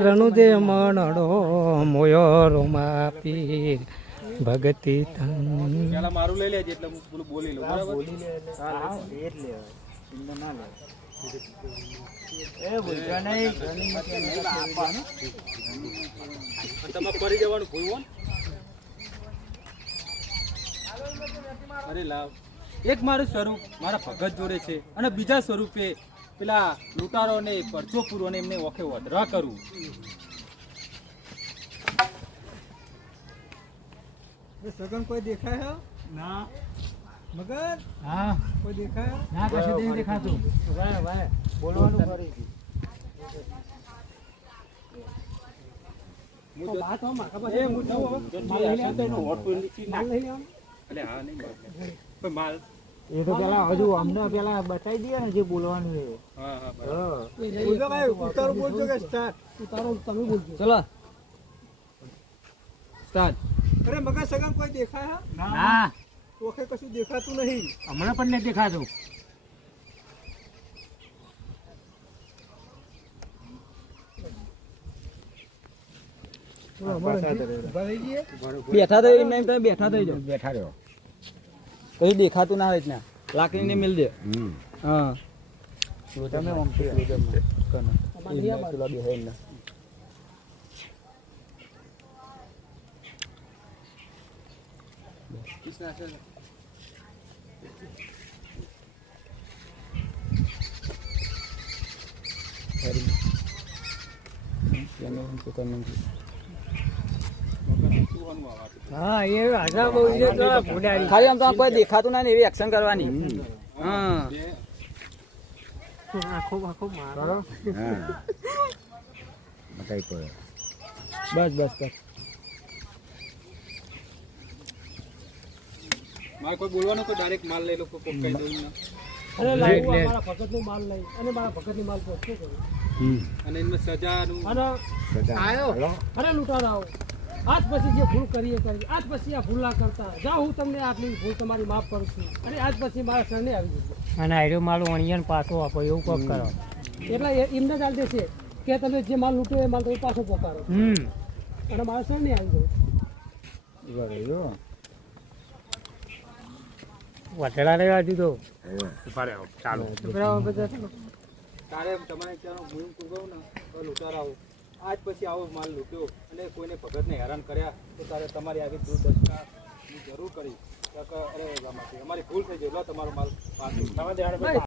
રણુદે મનડો મોયો રોમા પીર ભગતી પેલા મારું લઈ લેજે એટલે હું બોલી લઉં બરાબર બોલી લે એટલે ના લે એ બોલવા નહીં તમે કરી જવાનું ભૂલવો અરે લાવ એક મારું સ્વરૂપ મારા ભગત જોડે છે અને બીજા સ્વરૂપે પેલા લૂંટારો ને પરચો પૂરો ને એમને ઓખે વધરા કરવું સગન કોઈ દેખાય ના મગર હા કોઈ દેખાય ના કશું નહીં દેખાતું ભાઈ ભાઈ બોલવાનું કરી હું વાત હો માં ખબર એ હું નવો માલ લઈ લે હોટ કોઈ લીચી ના લઈ લે એટલે હા નહીં કોઈ માલ એ તો પેલા હજુ અમને પેલા બતાવી દે ને જે બોલવાનું છે હા હા બોલો ભાઈ ઉતારો બોલજો કે સ્ટાર્ટ ઉતારો તમે બોલજો ચલો સ્ટાર્ટ અરે મગર સગન કોઈ દેખાય ના ઓકે કશું દેખાતું નહીં હમણાં પણ નહીં દેખાતું બેઠા થઈ એમ તમે બેઠા થઈ જાઓ બેઠા રહ્યો કઈ દેખાતું ના હોય ને લાકડી ને મિલ દે હા તમે હા એ આજા બહુ છે તો ભૂડારી ખાલી આમ તો કોઈ દેખાતું ના એવી એક્શન કરવાની હા આખો આખો મારો હા બતાઈ પડે બસ બસ બસ મારે કોઈ બોલવાનું કોઈ ડાયરેક્ટ માલ લઈ લો કોઈ કહી દઉં ના અરે લાઈટ લે મારા ભગતનો માલ લઈ અને મારા ભગતની માલ પર શું કરું અને એમાં સજાનું અને સજા આયો અરે લૂંટારાઓ આજ પછી જે ભૂલ કરીએ આજ પછી આ ભૂલ ના કરતા જાઓ હું તમને આટલી ભૂલ તમારી માફ કરું છું અને આજ પછી મારા શરણે આવી જશે અને આયરો મારું અણિયન પાછો આપો એવું કોક કરો એટલે એમને ચાલ દેશે કે તમે જે માલ લૂંટો એ માલ તમે પાછો પોકારો અને મારા શરણે આવી જાવ વટેલા લેવા દીધો ચાલો તારે તમારે ત્યાં હું કહું ને તો લૂંટારાઓ આજ પછી આવો માલ લૂંટ્યો અને કોઈને ભગતને હેરાન કર્યા તો તારે તમારી આવી દૂરદર્શના જરૂર કરી અરે અમારી ભૂલ થઈ ગઈ લો તમારો માલ પાછો